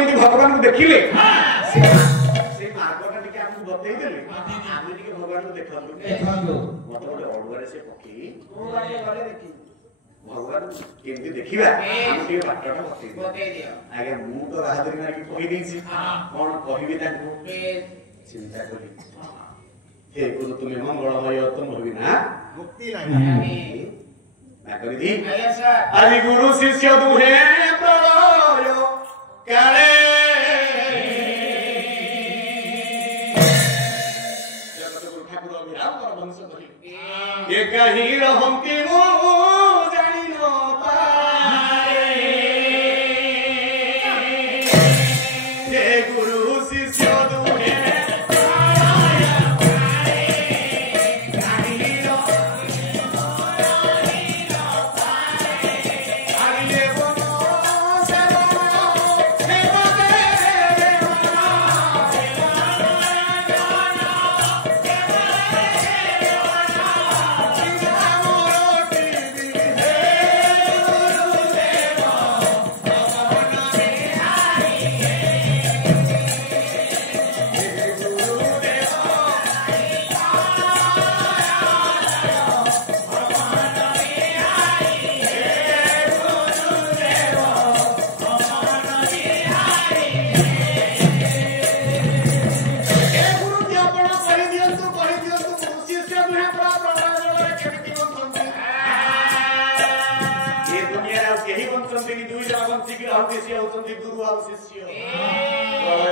केमती भगवान को देखिले से मार्गटा टिके हमको बतई देले आमे टिके भगवान को देखंतु मत गोटे अडुआरे से पकी ओबाले गले देखि भगवान केमती देखिबा हम टिके बाटटा बतई दियो आगे मु तो बहादुरी मारी कहि देछि कोन कहिबे ताको चिंता करी हे गुरु तुम्हें मंगलमय तुम होबी ना मुक्ति नाही ना करी दी आदि गुरु शिष्य दुहे प्रलय काले जगत गुरु ठाकुर अभिराम कर वंश धरि ये कहि रहंती मो जानि न पाए हे गुरु शिष्य दुहे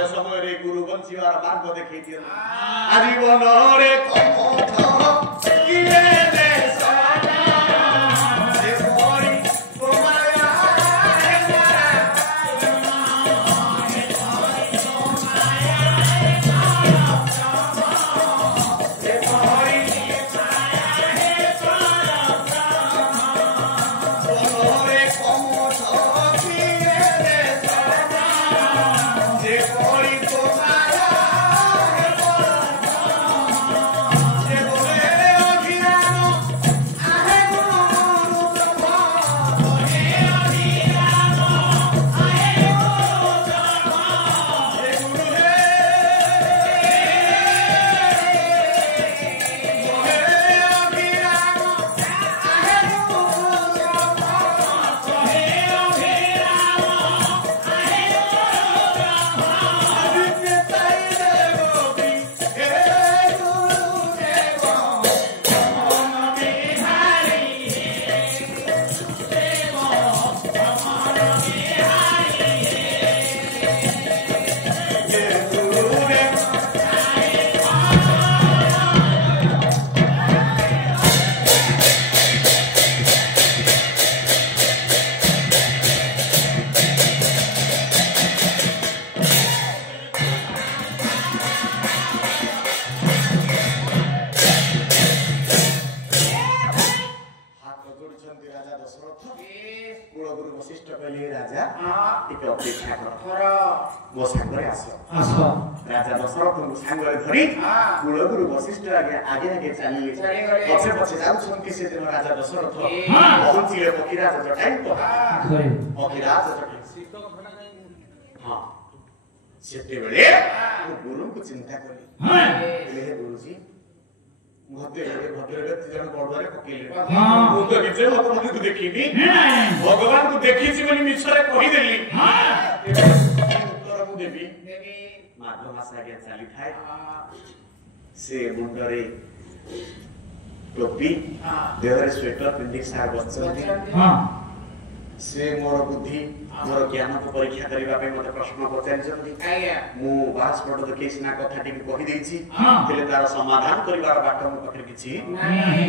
समय गुरु बंशीवार मार्ग देखी दियो आजीवन रे कमठ किए दे सदा से मोरी तुम्हारा है सारा से मोरी तुम्हारा है सारा से मोरी तुम्हारा है सारा रे कमठ किए दे सदा से मोरी तुम्हारा राजा दशरथ को सांगरे धरी कुलगुरु वशिष्ठ आगे आगे आगे चलिए पछे पछे जाउछन्ति से दिन राजा दशरथ पहुँचिले पखीराज जटाई तो पखीराज जटाई हां सेते बेले गुरु को चिंता करी हे गुरुजी मते भद्रगत जन बड़वारे पकेले मु तो निजे भगवान को देखिबी भगवान को देखिछि बोली मिछरे कहि देली उत्तर मु देबी माघ मास आगे चली थाए से मुंडरे टोपी देहरे स्वेटर पिंडी सार बसचंती से मोर बुद्धि मोर ज्ञान को परीक्षा करबा पे मते प्रश्न पचारिचंती मु पासपोर्ट देखि सिना कथा टिक कहि देछि तेले तार समाधान करबार बाट मो पखरे किछि नाही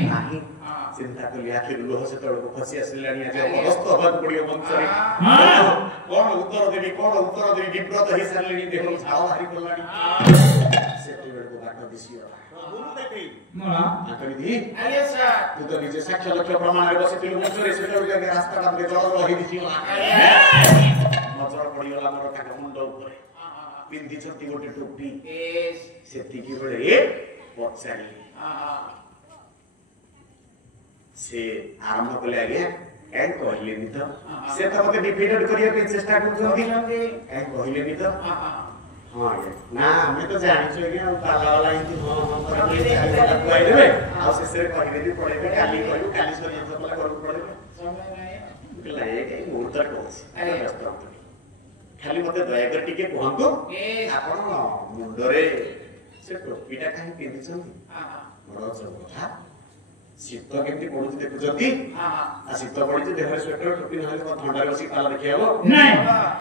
चिंता कली आखिर लोह से तळ को खसी आसिलानी आज अवस्था होबाक पडियो वंशरे कोन उत्तर देबी विव्रत हि सारलेनी देखो झाव हारी कोलानी सेते बेर को बाट दिसियो गुरु देखि मोरा आकरी दी आले सर तू तो निजे साक्ष्य लक्ष्य प्रमाण रे बसितिलु वंशरे सेते बेर रास्ता काम जल रहि दिसियो नजर पडियोला मोर काका मुंड ऊपर पिंदी छती गोटे टोपी सेति की बेले पचारी से आरंभ कले आगे କାଇଁ କହିଲେନି ତ ସେ ତ ମତେ ଡିଫିଟେଡ୍ କରିବା ପାଇଁ ଚେଷ୍ଟା କରୁଛନ୍ତି କାଇଁ କହିଲେନି ତ ହଁ ଆଜ୍ଞା ନା ଆମେ ତ ଜାଣିଛୁ ଆଜ୍ଞା ଆଉ ତାଲା ଏମିତି ହଁ ହଁ କରିକି 4 ଘଣ୍ଟା ଖୁଆଇଦେବେ ଆଉ ଶେଷରେ କହିବେନି ପଳେଇବେ କାଲି କହିବୁ କାଲି ସରିଯାଇଥିବ ବୋଲେ ଘରକୁ ପଳେଇବେ ମୁହୂର୍ତ୍ତରେ କହୁଛି ବ୍ୟସ୍ତ ହୁଅନ୍ତୁନି ଖାଲି ମତେ ଦୟାକରି ଟିକେ କୁହନ୍ତୁ ଆପଣ ମୁଣ୍ଡରେ ସେ ଟୋପିଟା କାହିଁ ପିନ୍ଧିଛନ୍ତି ବଡ କଥା ଶୀତ କେମିତି ପଡୁଛି ଦେଖୁଛନ୍ତି ଶୀତ ପଡିଛି ଦେହରେ ସ୍ୱେଟର ଟୋପି ନହେଲେ ଥଣ୍ଡାରେ ବସିକି ତାଲା ଦେଖି ହବ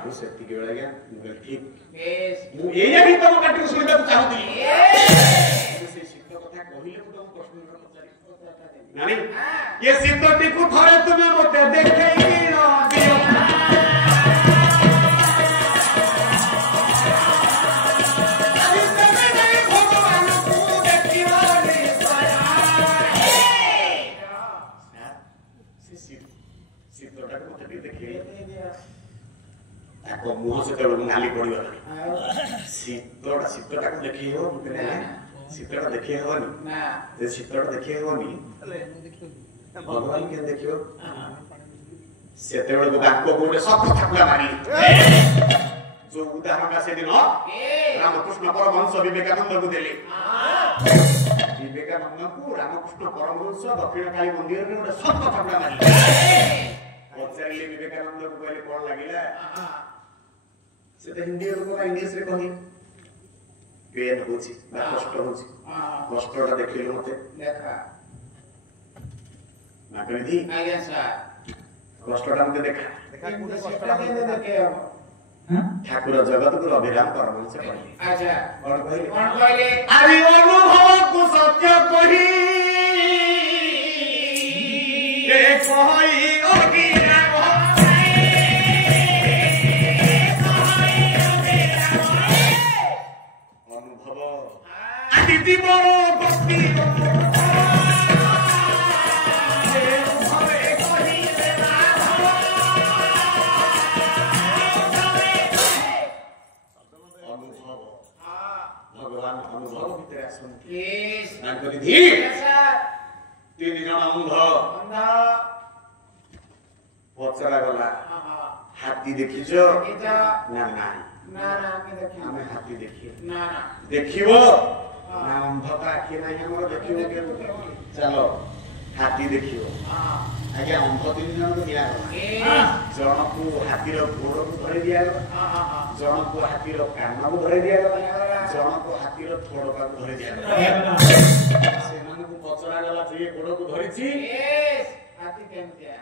ମୁଁ ସେତିକି ବେଳେ ଆଜ୍ଞା ଠିକ ମୁଁ ଏଇଆ ହିଁ ତମ ପାଟିକୁ ଶୁଣିବାକୁ ଚାହୁଁଥିଲି ସେ ଶୀତ କଥା କହିଲେ ମୁଁ ତମକୁ ପ୍ରଶ୍ନ ପଚାରିବି ନାନୀ ଏ ଶୀତଟିକୁ ଥରେ ତୁମେ ମତେ ଦେଖେଇ ଦିଅ मुह से नाली पड़ा शीतटा को देखी शीतटा देखी हेनी शीतटा देखी हेनी भगवान के देख से गोटे सख थापुला मारी जो उदाहरण से दिन रामकृष्ण परमहंस विवेकानंद को देले विवेकानंद को रामकृष्ण परमहंस दक्षिण काली मंदिर में गोटे सख थापुला मारी पचारे विवेकानंद को कहले कौन लगिला से तो हिंदी लोग इंग्लिश रे कहि पेन होची बा कष्ट होची कष्टटा देखिलो मते देखा ना कहि दी आज्ञा सर कष्टटा मते देखा कोन कष्टटा के देखे हम ठाकुर जगत गुरु अभिराम परमहंस कहि अच्छा कोन कहले आरि अनुभव को सत्य कहि ए कहि अभिराम भगवान अनुभव भितर आसंती तीन जन अंध पचरा गला हाथी देखिछ ना ना आमे हाथी देखी ना देखिबो ना अंधता आखि नाही हमर देखिबो के चलो हाथी देखिबो आगे अंध तीन जन को दिया जन को हाथी रो गोड़ को धरि दिया जन को हाथी रो कान को धरि दिया जन को हाथी रो थोड़ को धरि दिया से मन को पचरा गला जे गोड़ को धरि छी हाथी केमतिया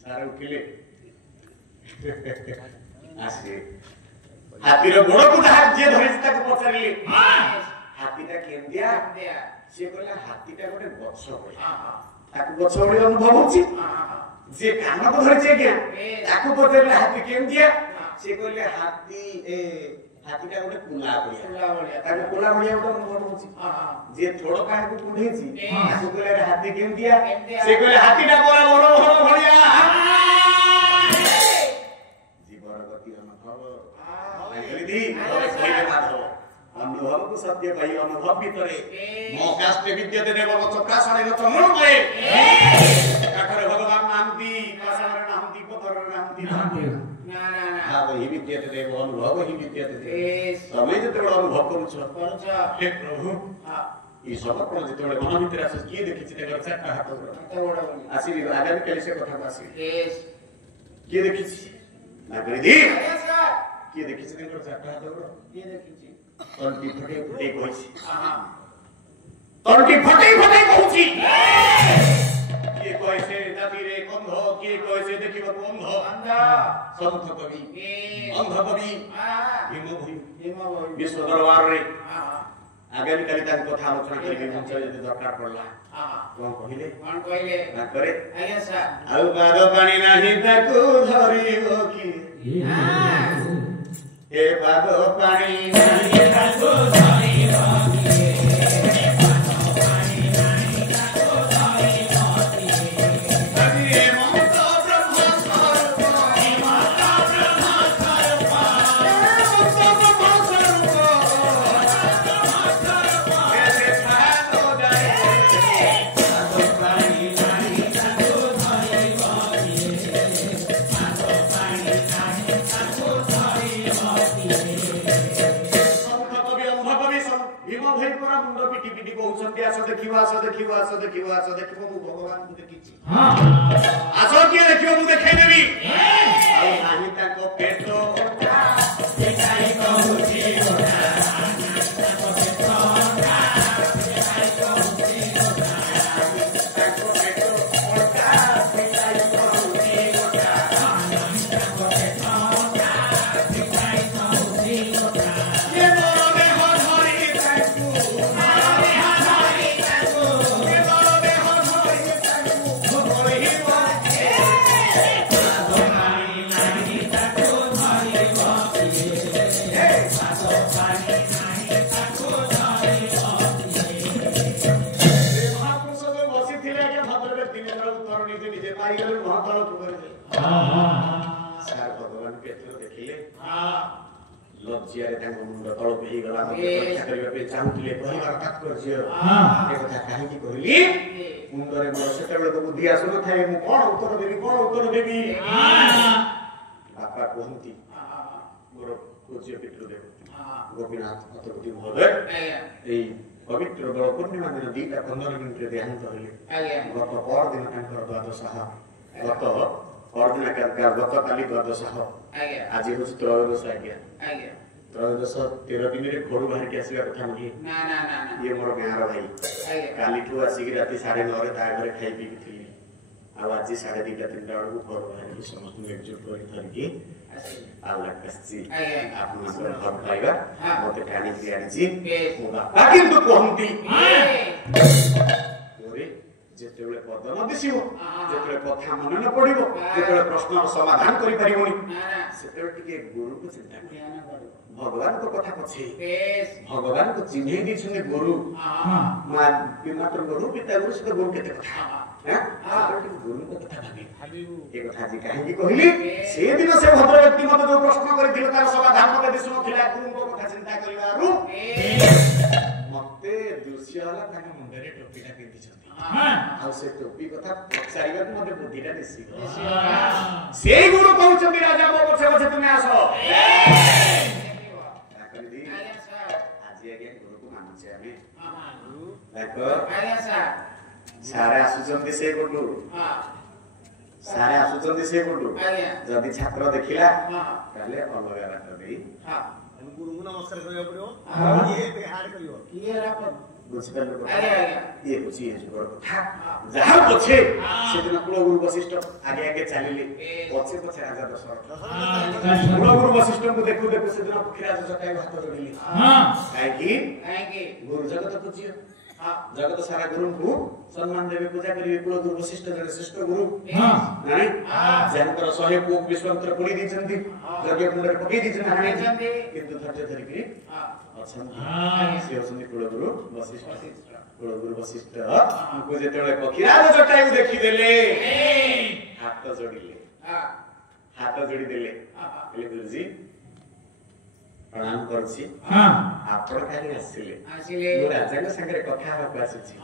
सारे उठिले आसे हाथी रो गोड़ को जे धरि छी ताको पचरिले हाथीटा केमतिया से कहला हाथीटा गोटे गछ होय ताको गछ होय अनुभव होची जे कान को धरि छी के ताको पचरिले हाथी केमतिया से कहले हाथी हाथीटा गोटे कुला बढिया ताको कुला बढिया गोटे अनुभव होची जे थोड़ काहे को कुढे छी ताको कहले हाथी केमतिया से कहले हाथीटा कोला मोर बढिया जीवन गति अनुभव दी अनुभव को सत्य कही अनुभव भीतर मोकास्ते विद्यते देव चक्रासने न चमूले काखरे भगवान नामती कासरे नामती पतर नामती ना ना ना ही विद्यते देव अनुभव ही विद्यते देव समय जते अनुभव करूछ हे प्रभु ई सब पर जते मन भीतर आसे की देखि ते घर चाटा हाथ आसी आगामी कल से कथा आसी की देखि ना करी दी की देखि ते घर चाटा हाथ की देखि तंटी फटे फटे कहछि तंटी फटे फटे कहछि के कहसे जाति रे कंध के कहसे देखिबा कंध अंधा संत कवि अंध कवि हिम विश्व दरबार रे आगामी काली तार कथा आलोचना करिबे मंच जदि दरकार पड़ला कोन कहले ना करे आज्ञा सर आउ बाद पानी नाही ताकू धरिबो की ए बाद पानी नाही ताकू धरिबो की मुंड पिटी पिटी कहउछन्ती आस देखिबो आस देखिबो आस देखिबो आस देखिबो मु भगवान को देखिछि आस के देखिबो मु देखाइ देबी आ नाही ताको पेट देखाइ कहउछि लज्जियारे तांको मुंड तळ पेही गला परीक्षा करिबा पे चाहुतिले परिवार तात्पर्य ए कथा काहे की कहली मुंडरे मोर सेतेबेले तो बुद्धि आसु न थाए मु कोन उत्तर देबी बापा कहंती मोर पूज्य पितृदेव गोपीनाथ अतपति महोदय ए पवित्र बड़ पूर्णिमा दिन 2:15 मिनिट रे देहांत होले गत पर दिन तांकर द्वादश गत परदिन गत काली द्वादश आज हो त्रयोदश आज्ञा त्रयोदश 13 दिन रे घोड़ू बाहर के आसीबा कथा नहीं ना ये मोर गाँर भाई काली ठू आसिक राति 9:30 रे ता घरे खाई पी थी आ आज 2:30 3टा बेलू घर बाहर के समस्त एकजुट कर धरकी आला कस्सी आपन घर पाइबा मते ठाणी के आनिछि मो बापा किंतु कहंती जेतेबेले पद न दिसिबो जेतेबेले कथा मन न पडिबो जेतेबेले प्रश्नर समाधान करि परिबोनी सेतेबेले टिके गुरु को चिंता करो भगवान को कथा पछे भगवान को चिन्हे दिछने गुरु मा मात्र गुरु पिता गुरु से गुरु केते कथा हैं गुरु को कथा भाबी ए कथा जी काहे की कहली से दिन से भद्र व्यक्ति मते जो प्रश्न करिथिले तार समाधान मते दिसु नथिला गुरु को कथा चिंता करिवारु मते दुष्य होला ताके मुंडरे टोपीटा पिंधिछ आ से टोपी कथा पचारिबा को मते बुद्धिटा देसी से गुरु कहउछंती राजा मो पछे पछे तुमे आसो ताकरि दी आज आगे गुरु को मानछे आमे देखो सारे आसुचंती से गुरु सारे आसुचंती से गुरु जदी छात्र देखिला ताले अलगा रात देई गुरु को नमस्कार करियो पड़ो ये हार करियो ये रापन बुझितल को ये बुझी है जो कथा जहां पछे सेदिन कुल गुरु वशिष्ठ आगे आगे चलिले पछे पछे राजा दशरथ कुल गुरु वशिष्ठ को देखु देखु सेदिन पखिराज जटाई हाथ जोड़िले काहे की गुरु जगत पूजियो जगत सारा गुरु को सम्मान देवे पूजा करिवे कुल गुरु वशिष्ठ जने श्रेष्ठ गुरु नाही जानकर 100 को विश्वामित्र पड़ी दिचंती यज्ञ कुंडरे पकई दिचंती किंतु धैर्य धरि के से असनि कुल गुरु वशिष्ठ को जेतेले पखिराज जटाई देखि देले हाथ जोड़ी देले गुरुजी प्रणाम करछि आपण खाली आसिले मो राजा के संगे कथा होबा आछि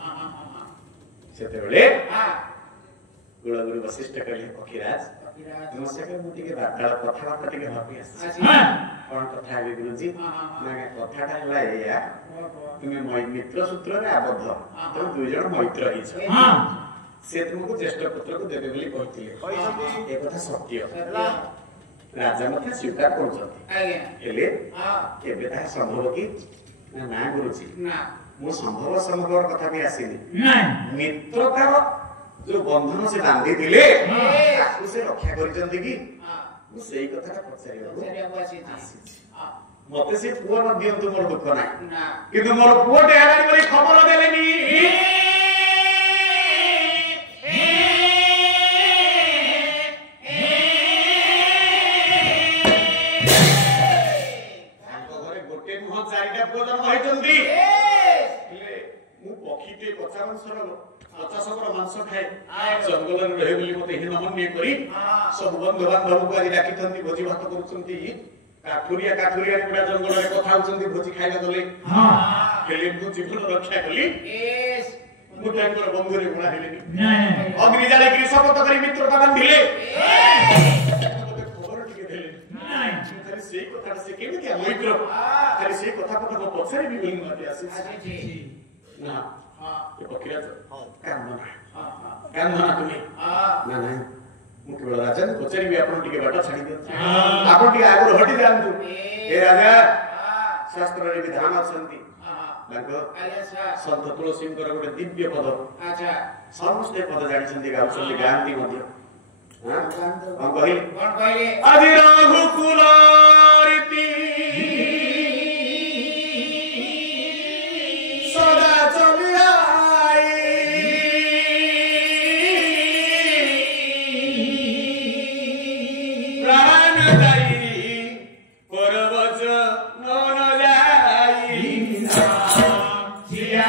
सेतेबेले गुरु वशिष्ठ कहले पखिराज तुम संगे मुटी के वार्तालाप कथा बात टिके होबी आछि कोन कथा है गुरुजी माने कथाटा हला एया तुमे मित्र सूत्र रे आबद्ध तुम दुई जण मैत्र हिछ से तुमको ज्येष्ठ पुत्र को देबे बोली कहतिले ए कथा सत्य राजा मते स्वीकार करछथि हेले केबे ता संभव की ना गुरुजी ना मो संभव कथा भी आसीनी मित्रतार जो बंधन से बांधी दिले ताकू से रक्षा करजंती की मु सेही कथाटा पचारिबो आसी मते से पुआ न दियंतु मोर दुख ना किंतु मोर पुआ डेरानी बोली खबर देलेनी मांस खाए जंगल में रहे बोली मते हिन मन ने करी सब बंधु बांधव को आज डाकिथंती भोजी भात करूछंती काठुरिया पुरा जंगल रे कथा होछंती भोजी खाइला गले केले मु जीवन रक्षा कली मु तांकर बंधु रे गुणा हेलेनी अग्नि जाले कि शपथ करी मित्रता बांधिले मते खबर टिके देले से से कथा से केमिति मैत्र खाली से कथा को पछरे भी बोली मते आसी ना ये पकिरा कामना तुम्हें ना नहीं मुके बड़ा राजा पछरे भी आपण टिके बाटा छाडी दियो आपण टिके आगु हटी जांतु हे राजा शास्त्र रे विधान असंती ताको संत तुलसी गोटे दिव्य पद अच्छा समस्त पद जानि छंती गाउछंती गांती मध्य हां कोन कहले आदि रघुकुल रीति सदा चली आई प्राण जाई परवच नन जाई जिया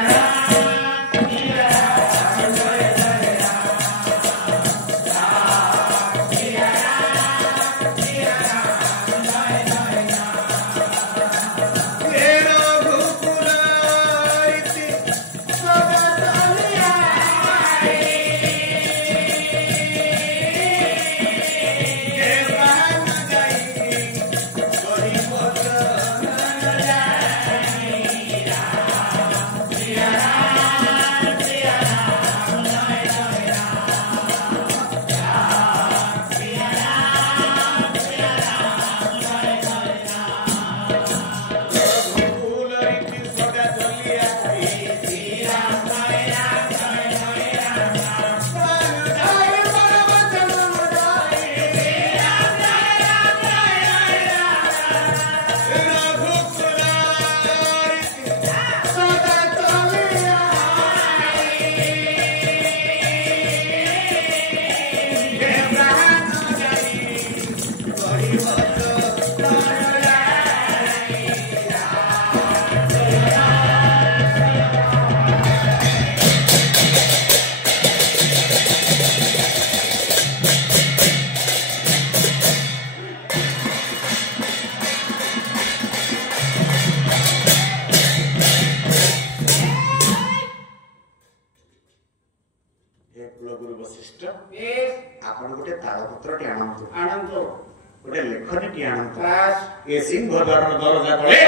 सिंह भगवान दरजा पड़े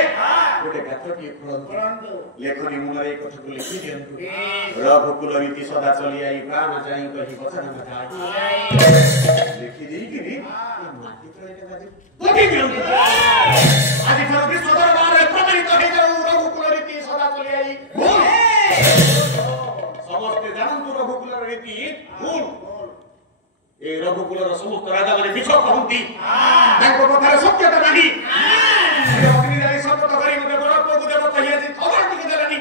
गोटे गाथटी पढ़ंतु लेखनी मुनरे कथा को लिखि दियंतु रघुकुल रीति सदा चली आई प्राण जाई कहि वचन बताई लिखि देई कि माटी तळे के गाजी पठी दियंतु आज थोर विश्व दरबार रे प्रमाणित हे जाऊ रघुकुल रीति सदा चली आई समस्त जानंतु रघुकुल रीति भूल ए रघुकुल समस्त राजा माने मिछ कहंती ताको कथार सत्यता नाही अग्नि जाई सत्य करी मते बड़ प्रभु देव कहिया जे खबर टिके देलानी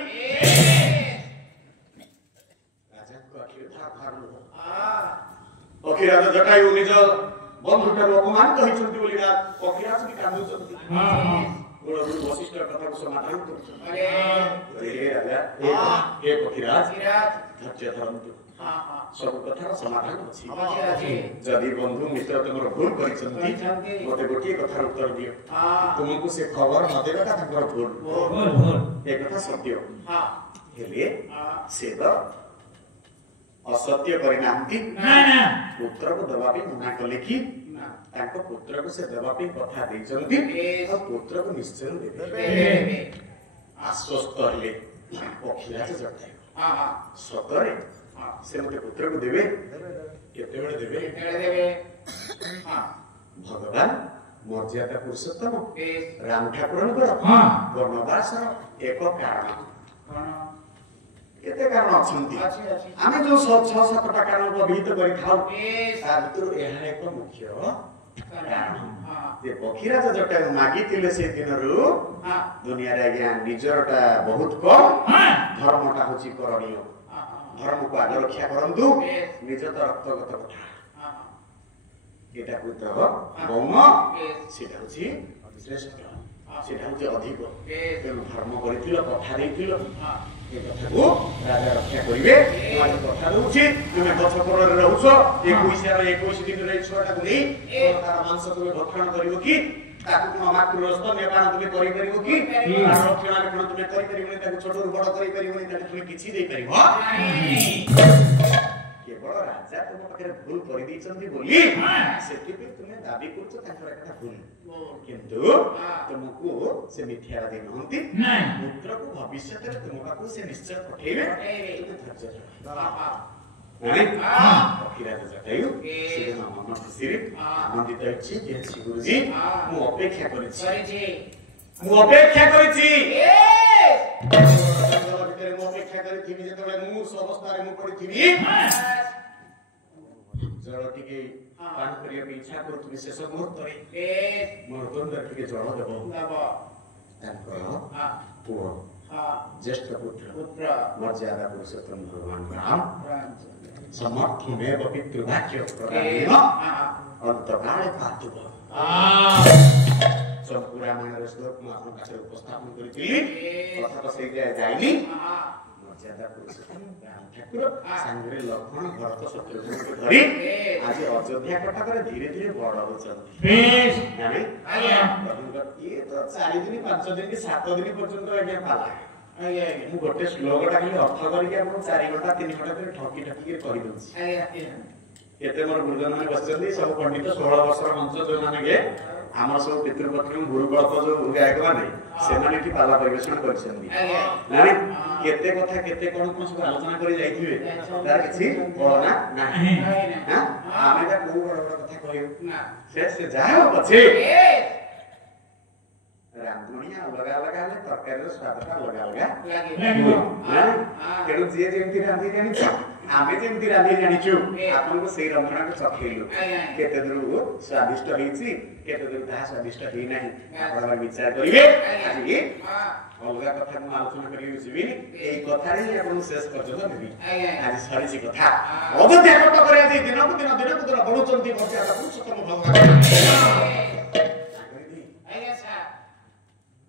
राजा को अखिर था भारनु अखिराज जटायु निज बंधुठार अपमान कहिसंती बोली ना अखिराज भी कांदुसंती बड़ गुरु वशिष्ठ कथा को समाधान करछ अरे राजा हे अखिराज धैर्य धरंतु सब कथार समाधान अछि जदि बंधु मित्र तुमर भूल करिसंती मते गोटी कथार उत्तर दियो तुमको से खबर न देबा तकर भूल ए कथा सत्य हेले से द असत्य परिणामती पुत्र को दबा पे मना कले कि ताको पुत्र को से दबा पे कथा देचंती और पुत्र को निश्चय देबे आश्वस्त हेले अखिराज जटायु सतरे से मते पुत्र को देवे केते बेले देवे भगवान मर्यादा पुरुषोत्तम राम ठाकुर वनवास एक कारण केते कारण अछंती आमे जो 6-7 टा कारण को विहित करि खाउ ता भितर एहा एक मुख्य कारण जे पखीराज जटा मागितिले से दिनरु दुनिया रे ज्ञान निजरटा बहुत कम धर्मटा होची करणीय धर्म को आगे रक्षा करंतु निज तो रक्तगत कथा एटा पुत्र गौण सेटा होची श्रेष्ठ सेटा होची अधिक तेनु धर्म करिथिल कथा देथिल ए कथा को राजा रक्षा करिवे माने कथा दोछि तुमे गछपर रे रहउछो 21 दिन रे छोटा को नै तार मांस तुमे भक्षण करिवो कि ताकु कोन मातृ रस्त नेबान तुमे करि परिवो कि तार रक्षण कोन तुमे करि परिवो ताकु छोटो बड़ करि परिवो ताकु तुमे किछि देई परिवो के केवल राजा तुम पाखे भूल कर दैछन्ति बोली सेतिपे तुमे दाबी करछ ताकर एकटा भूल किंतु तुमको से मिथ्या दे नहंती पुत्र को भविष्य रे तुम पाखु से निश्चय पठेबे तुम धैर्य नहीं अखिराज जटायु से मन खुशी आनंदित अछि जे गुरुजी मु अपेक्षा करिछि मु अपेक्षा करिछि मु अपेक्षा करिथिबि जेतबे मु अवस्था रे मु पडिथिबि जल टिके पान करिया इच्छा करथुबि शेष मुहूर्त रे मोर दंड टिके जल देबो तांकर पुओ ज्येष्ठ पुत्र मर्यादा पुरुषोत्तम भगवान राम समर्थमेव पितृवाक्य प्रदानेन अंतकाले पातुब संपूर्ण रामायण श्लोक में आपन पाछे उपस्थापन करिथिली कथा तो सेई जायनी मर्यादा पुरुषोत्तम राम ठाकुर संगरे लक्ष्मण भरत शत्रुघ्न को धरि आज अयोध्या कथा करे धीरे धीरे बड़ होचंती बेस नाही आया ये तो 4 दिन 5 दिन के 7 दिन पर्यंत आज्ञा पाला मु गोटे श्लोक टा खाली अर्थ करके आपन 4 घंटा 3 घंटा तक ठकी ठकी करि दउछि एते मोर गुरुजन माने बसचंदी सब पंडित 16 वर्षर मंच जो माने के हमर सब पितृपत्र गुरुकल्प जो गायक माने से माने की पाला परिवेषण करछंदी नानी केते कथा केते कोन कोन सब आलोचना करि जाइथिबे तार किछि बोलना नाही हां आमे का को बड़ बड़ कथा कहियो ना से जाओ पछे रामधनिया लगा लगा ले तरकारी रो स्वाद का लगा लगा लागिबो हां केनु जे जेंति रांधी जानि आमे जेंति रांधी जानिछु आपन को सेई रंधना को चखेलु केते दूर स्वादिष्ट हेछि केते दूर ता स्वादिष्ट हे नाही आपण विचार करिवे आज ये अलगा कथा को आलोचना करियो जिबि एई कथा रे आपन शेष पर्यंत नेबि आज सरिछि कथा अवध्या कट करे दे दिन को दिन बढुचंती मर्यादा पुरुषोत्तम भगवान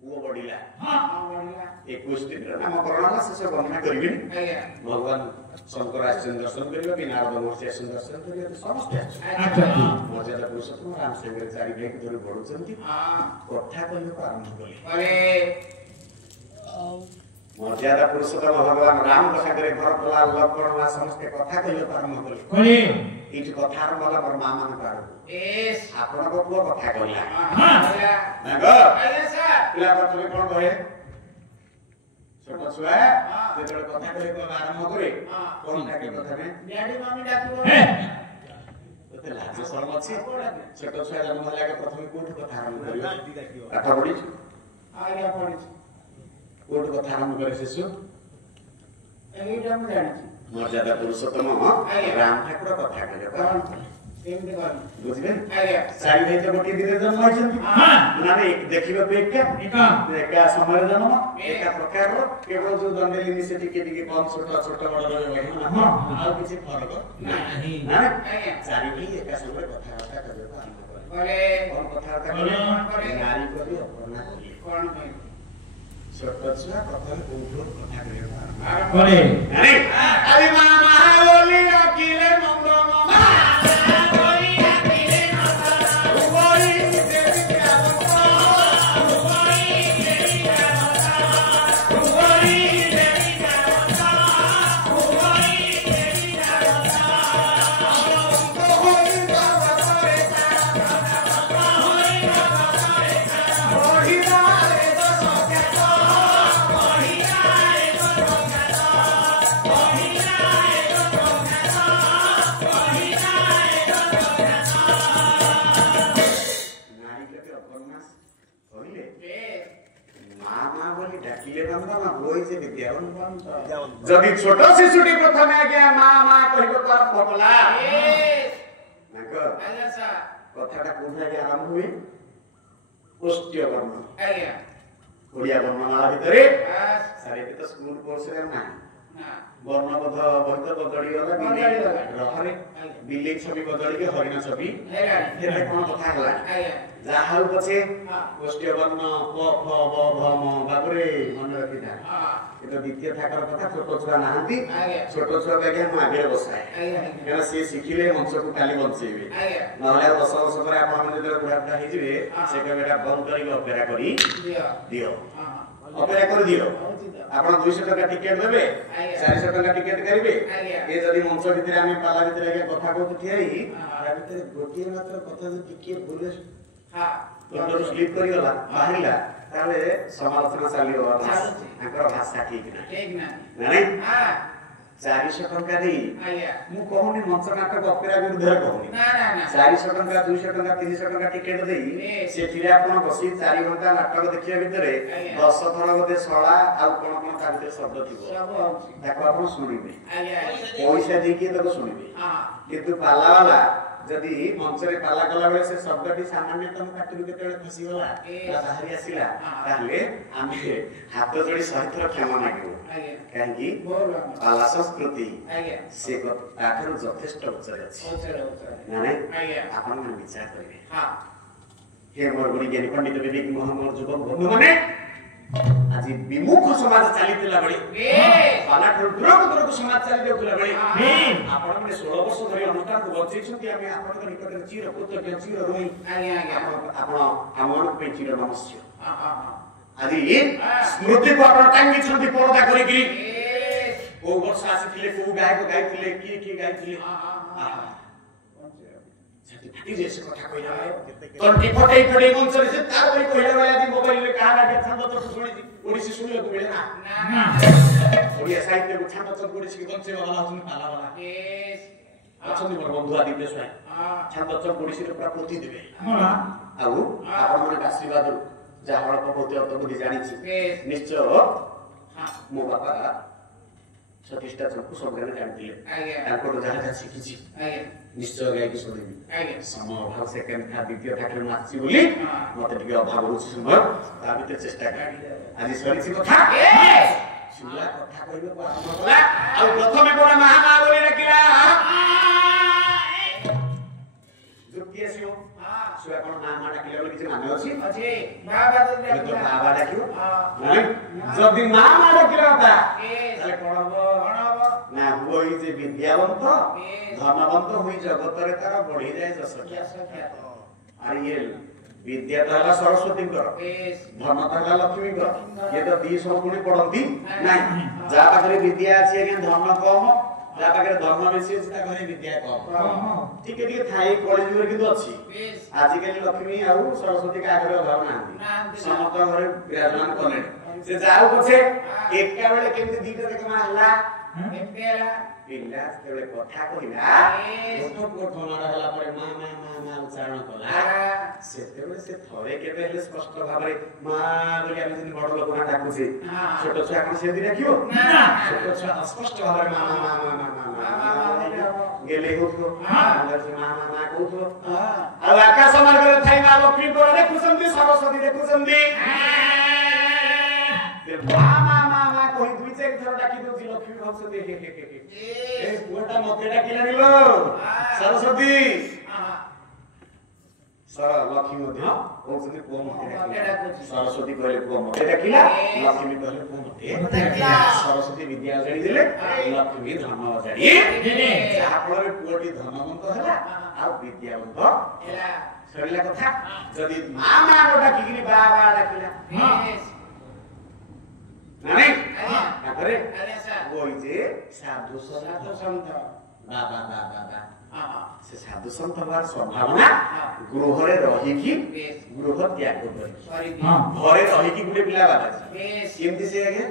वो बढ़िला हां बढ़िला 21 दिन नामकरण शेष गणना करिबि भगवान शंकर आश्चर्य दर्शन करिबे विनारद महर्षि दर्शन करिबे समस्त अच्छा मर्यादा पुरुषोत्तम राम संगे 4 भाई धरि बढुचंती कथा कहियो आरंभ कले अरे मर्यादा पुरुषोत्तम भगवान राम कथा करे भरतलाल लक्ष्मण वा समस्त कथा कहियो आरंभ कले इति कथा आरंभ होला पर मामा न पारो एस आपण को पुओ कथा कहला हां नागो आले सर पिला प्रथमे कोन कहे छोट छुआ जेतले कथा कहे को आरंभ करे कोन डाके प्रथमे डैडी मम्मी डाकिबो तते लाज शरम अछि छोट छुआ जन्म होला के प्रथमे कोठ कथा आरंभ करियो पाठ पढि आया पढि कोठ कथा आरंभ करे शिशु एइटा हम जानि मर्यादा पुरुषोत्तम राम ठाकुर कथा कहले कोन केमते कोन बुझिबे आया सारी भाई तो गोटी दिन जन्म होइछन माने देखिबा पे एका समय जन्म एका प्रकार केवल जो दंडेली निसे टिके कम छोटा छोटा बड़ रहे हां आ किछि फरक नाही ना सारी भाई एका समय कथा कहले बोले कोन कथा कहले नारी को अपना कोन छोट छुआ प्रथम कोठो कथा कहले बोले अरे अरे मामा बोली अकिले मंगल मामा बोली अकिले मंगल बोली देवी देवता बोली देवी देवता बोली देवी देवता बोली देवी देवता बोली बाबा रे बोली बाबा रे बोली रे तो सकेता बोली रे तो सकेता बोली रे तो सकेता बोली रे तो सकेता नारी के अपन्नास होइले मामा बोली डाकिले नंदा होई जे विद्यावन जदि छोट शिशुटी प्रथमे आज्ञा मामा कहिबो तार पकला नाको आजा सा कथाटा कोठा के आरंभ हुए पुष्ट्य वर्ण आज्ञा ओडिया वर्णमाला भितरे सारे तो स्कूल कोर्स रे ना वर्णबोध बहुत बदली गला रहरे बिल्ली छवि बदली के हरिण छवि हेला कोन कथा हला जाहाउ पछे पुष्ट्य वर्ण प फ ब भ म बाबरे मन रखिता एतो द्वितीय ठाकर कथा छोट छुआ नाहंती छोट छुआ के हम आगे बसाए केना से सिखिले मंच को खाली बंचेबे नहले 10 वर्ष पर आपण मन जदि बुढ़ा बुढ़ा हे जिवे से के बेटा बंद करी ऑपेरा करी दियो ଅପେକ୍ଷା କରିଦିଅ। ଆପଣ 200 ଟଙ୍କା ଟିକେଟ ଦେବେ, 400 ଟଙ୍କା ଟିକେଟ କରିବେ। ଏ ଯଦି ମଞ୍ଚ ଭିତରେ ଆମେ ପାଲା ଭିତରେ ଆଜ୍ଞା କଥା କହୁଛୁ ଠିଆ ହେଇକି, ତା ଭିତରେ ଗୋଟିଏ ମାତ୍ର କଥା ଯଦି ଟିକେ ଭୁଲ ତୋଟରୁ ସ୍ଲିପ୍ କରିଗଲା ବାହାରିଲା, ତାହେଲେ ସମାଲୋଚନା ଚାଲିବ। ତାଙ୍କର ଭାଷା ଠିକ ନାହିଁ। 400 ଟଙ୍କା ଦେଇ ମୁଁ କହୁନି ମଞ୍ଚ ନାଟକ ଅପେରା ବିରୁଦ୍ଧରେ କହୁନି, 400 ଟଙ୍କା 200 ଟଙ୍କା 300 ଟଙ୍କା ଟିକେଟ ଦେଇ ସେଠିରେ ଆପଣ ବସି 4 ଘଣ୍ଟା ନାଟକ ଦେଖିବା ଭିତରେ 10 ଥର ବୋଧେ ଶଳା ଆଉ କଣ କଣ ତା ଭିତରେ ଶବ୍ଦ ଥିବ, ତାକୁ ଆପଣ ଶୁଣିବେ, ପଇସା ଦେଇକି ତାକୁ ଶୁଣିବେ। କିନ୍ତୁ ପାଲାବାଲା ଯଦି ମଞ୍ଚରେ ପାଲା କଲା ବେଳେ ସେ ଶବ୍ଦଟି ସାମାନ୍ୟ ତମ ପାଟିରୁ କେତେବେଳେ ଖସିଗଲା ବାହାରି ଆସିଲା, ତାହେଲେ ଆମେ ହାତ ଯୋଡ଼ି ସହିତର କ୍ଷମା ମାଗିବୁ। କାହିଁକି ପାଲା ସଂସ୍କୃତି ସେ ତାଠାରୁ ଯଥେଷ୍ଟ ଉଚ୍ଚରେ ଅଛି। ଆପଣମାନେ ବିଚାର କରିବେ। ହେ ମୋର ଗୁଣି ଜ୍ଞାନୀ ପଣ୍ଡିତ ବିବେକ ମହାମର ଯୁବକ ବନ୍ଧୁମାନେ, ଆଜି ବିମୁଖ ସମାଜ ଚାଲିଥିଲା ବେଳେ, ପାଲାଠାରୁ ଦୂରକୁ ଦୂରକୁ ସମାଜ ଚାଲି ଯାଉଥିଲା ବେଳେ, ଆପଣମାନେ 16 ବର୍ଷ ଧରି ଅନୁଷ୍ଠାନକୁ ବଞ୍ଚେଇଛନ୍ତି। ଆମେ ଆପଣଙ୍କ ନିକଟରେ ଚିର କୃତଜ୍ଞ, ଚିର ଋଣୀ। ଆପଣ ଆମମାନଙ୍କ ପାଇଁ ଚିର ନମସ୍ୟ। ଆଜି ସ୍ମୃତିକୁ ଆପଣ ଟାଙ୍ଗିଛନ୍ତି ପରଦା କରିକିରି। କୋଉ ବର୍ଷ ଆସିଥିଲେ, କୋଉ ଗାୟକ ଗାଇଥିଲେ, କିଏ କିଏ ଗାଇଥିଲେ, ତଣ୍ଟି ଫଟେଇ ଫଟେଇ ମଞ୍ଚରେ ସେ ତାପରେ କହିଲା ବେଳେ ଆଜି ମୋବାଇଲରେ କାହାର ଆଗେ ଛାନ୍ଦ ଚକ ଶୁଣିଛି, ଓଡିଶୀ ଶୁଣିବାକୁ ମିଳେ ନା। ଓଡ଼ିଆ ସାହିତ୍ୟକୁ ଛାନ୍ଦ ଚକ ଓଡିଶୀକି ବଞ୍ଚେଇବା ବାଲା ହଉଛନ୍ତି ପାଲାବାଲା। ଅଛନ୍ତି ମୋର ବନ୍ଧୁ ଆଦିତ୍ୟ ସ୍ୱାଇଁ, ଛାନ୍ଦ ଚକ ଓଡିଶୀରେ ପୁରା ପୋତି ଦେବେ। ଆଉ ଆପଣମାନଙ୍କ ଆଶୀର୍ବାଦରୁ ଯାହା ଅଳ୍ପ ବହୁତ ଅଳ୍ପ ବୁଦ୍ଧି ଜାଣିଛି, ନିଶ୍ଚୟ ମୋ ବାପା ସତୀଶଟା ଚକୁ ସବୁବେଳେ ଜାଣିଥିଲେ। ତାଙ୍କଠୁ ଯାହା ଯାହା ଶିଖିଛି ନିଶ୍ଚୟ ଗାଇକି ଶୁଣିବି। ସମୟ ଅଭାବ, ସେକେଣ୍ଡ ଥା ଦ୍ୱିତୀୟ ଥାକରେ ମୁଁ ଆସିଛି ବୋଲି ମତେ ଟିକେ ଅଭାବ ରହୁଛି ସମୟ, ତା ଭିତରେ ଚେଷ୍ଟା କରି ଆଜି ସରିଛି କଥା। ଶୁଣିଲା କଥା କହିବାକୁ ଆରମ୍ଭ କଲା, ଆଉ ପ୍ରଥମେ କଣ ମା ମା ବୋଲି ଡାକିଲା। ଯୁକ୍ତି ଆସିବ, ଛୁଆ କଣ ମା ମା ଡାକିଲା ବୋଲି କିଛି ମାନେ ଅଛି? ବାବା ଡାକିବ। ଯଦି ମା ମା ଡାକିଲା ବାପା, ତାହେଲେ କଣ ହବ ନା, ହୁଅ ଯେ ବିଦ୍ୟାବନ୍ତ ଧନବନ୍ତ ହୋଇ ଜଗତରେ ତାର ବଢିଯାଏ ଯଶ। ଆରେ ଇଏ ବିଦ୍ୟା ତ ହେଲା ସରସ୍ୱତୀଙ୍କର, ଧନ ତ ହେଲା ଲକ୍ଷ୍ମୀଙ୍କର। ଇଏ ତ ଦି ସଗୁଣି ପଢନ୍ତି ନାଇଁ। ଯାହା ପାଖରେ ବିଦ୍ୟା ଅଛି ଆଜ୍ଞା ଧନ କମ, ଯାହା ପାଖରେ ଧର୍ମ ବେଶୀ ଅଛି ତା ଘରେ ବିଦ୍ୟା କମ। ଟିକେ ଟିକେ ଥାଏ କଳିଯୁଗରେ କିନ୍ତୁ ଅଛି। ଆଜିକାଲି ଲକ୍ଷ୍ମୀ ଆଉ ସରସ୍ୱତୀ କାହା ଅଭାବ ନାହାନ୍ତି, ସମସ୍ତଙ୍କ ଘରେ ବିରାଜମାନ କଲେଣି। ସେ ଯାଉ ପଛେ ଏକା ବେଳେ କେମିତି ଦିଟା ଦେଖମା ହେଲା, ପିଲା ଯେତେବେଳେ କଥା କହିଲା, ହେଲା ପରେ ମା ମା ମା ମା ଉଚ୍ଚାରଣ କଲା, ସେତେବେଳେ ସେ ଥରେ କେବେ ହେଲେ ସ୍ପଷ୍ଟ ଭାବରେ ମା ବୋଲି ଆମେ ଯେମିତି ବଡ ଲୋକ ନା ଡାକୁଛେ, ଛୋଟ ଛୁଆ କଣ ସେମିତି ଡାକିବ? ଛୋଟ ଛୁଆ ଅସ୍ପଷ୍ଟ ଭାବରେ ମା ମା ମା ମା ମା ଗେଲେ କହୁଥିବ, ମା ମା ମା କହୁଥିବ। ଆଉ ଆକାଶ ମାର୍ଗରେ ଥାଇ ମା ଲକ୍ଷ୍ମୀ ଦେଖୁଛନ୍ତି, ସରସ୍ୱତୀ ଦେଖୁଛନ୍ତି। ମା ମା ମା ମା କହି 2-4 ଥର ଡାକି ଦଉଛି, ଲକ୍ଷ୍ମୀ ଭାବୁଛନ୍ତି ଏ ପୁଅଟା ମତେ ଡାକିଲାଣି ଲୋ ସରସ୍ୱତୀ। ଲକ୍ଷ୍ମୀ ମଧ୍ୟ କହୁଛନ୍ତି ପୁଅ ମତେ ଡାକିଲା। ସରସ୍ୱତୀ କହିଲେ ପୁଅ ମତେ ଡାକିଲା, ଲକ୍ଷ୍ମୀ କହିଲେ ପୁଅ ମତେ ଡାକିଲା। ସରସ୍ୱତୀ ବିଦ୍ୟା ଅଜାଡ଼ି ଦେଲେ, ଲକ୍ଷ୍ମୀ ଧନ ଅଜାଡ଼ି ଦେଲେ। ଯାହା ଫଳରେ ପୁଅଟି ଧନବନ୍ତ ହେଲା ଆଉ ବିଦ୍ୟାବନ୍ତ ହେଲା। ସରିଲା କଥା। ଯଦି ମା ମା ଡାକିକିରି ବା ବା ଡାକିଲା ନାଇଁ, ତାପରେ ওই যে সাধু সন্ত বাবা বাবা বাবা সে সাধু সন্ত হওয়ার সম্ভাবনা গৃহরে রহিকি গৃহ ত্যাগ করে ঘরে রহিকি গুটে পিলা বাবাজি কেমতি সে আগে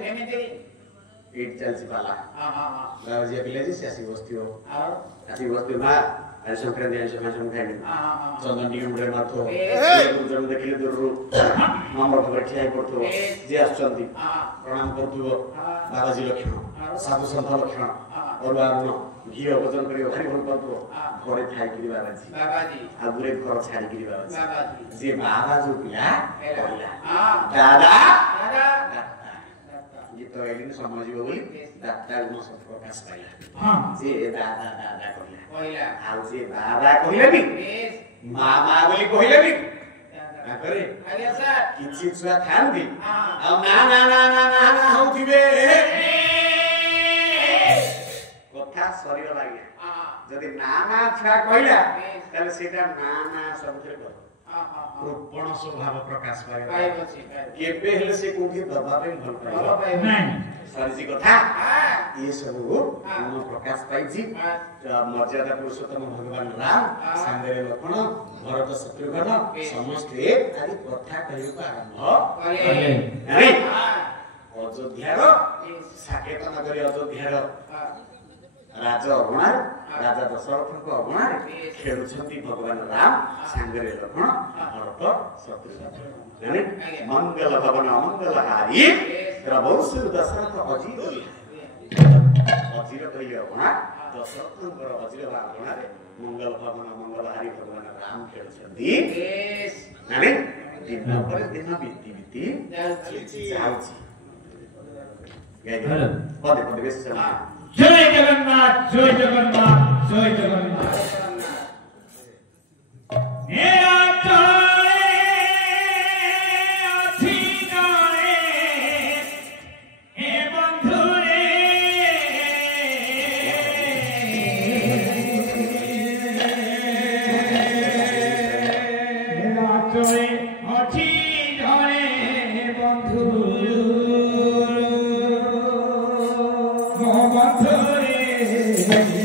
এইট চালছি পালা বাবাজি পিলা যে সে আসি বসতিও মা আজ সংক্রান্তি আজ খাইনি চন্দন টিকে মুড়ে মারতো গুরুজন দেখিলে দূরରୁ নম্বর ভাবে ঠিয়াই পড়তো যে আসছন্তি প্রণাম করতুব বাবাজি লক্ষণ সাধু সন্ত লক্ষণ অরুয়া অন্ন ঘি ভোজন করি ভারি ভাল পাবো ঘরে থাইকিরি বাবাজি আগুরে ঘর ছাড়িকিরি বাবাজি যে বাবা যে পিলা কইলা দাদা গীত গাইলেন সময় যাব বলি ডাক্তার গুণ সব প্রকাশ পাইলা যে দাদা দাদা কইলা ଆଉ ଯେ ବାବା କହିଲେନି ମାମା ବୋଲି କହିଲେନି ତାପରେ କିଛି ଛୁଆ ଥାନ୍ତି ଆଉ ନା ନା ନା ନା ନା ନା ହଉଥିବେ କଥା ସରିଗଲା ଆଜ୍ଞା ଯଦି ନା ନା ଛୁଆ କହିଲା ତାହେଲେ ସେଇଟା ନା ନା ସବୁଥିରେ କର कृपण स्वभाव प्रकाश पाए केबे हेले से कोठी दबा पे भल पाए नहीं सरजी कथा ये सब गुण प्रकाश पाई जी मर्यादा पुरुषोत्तम भगवान राम संगे लक्ष्मण भरत शत्रुघ्न समस्त आदि कथा कहू आरंभ कले नहीं अयोध्यार साकेत नगरी अयोध्यार राजा अगुणार राजा दशरथ को अगुणार खेलुछंती भगवान राम संगे लक्ष्मण भरत शत्रुघ्न यानी मंगल भवन अमंगल हारी प्रभु श्री दशरथ अजीर अजीर कही अगुणार दशरथ अजीर अगुणार मंगल भवन अमंगल हारी भगवान राम खेलुछंती यानी दिन पर दिन बीती बीती जाउची पदे पदे बेस चला जय जगन्नाथ जय जगन्नाथ जय जगन्नाथ मेरा जाए अथी जाए हे बंधु रे मेरा जाए अथी जाए बंधु Thank you.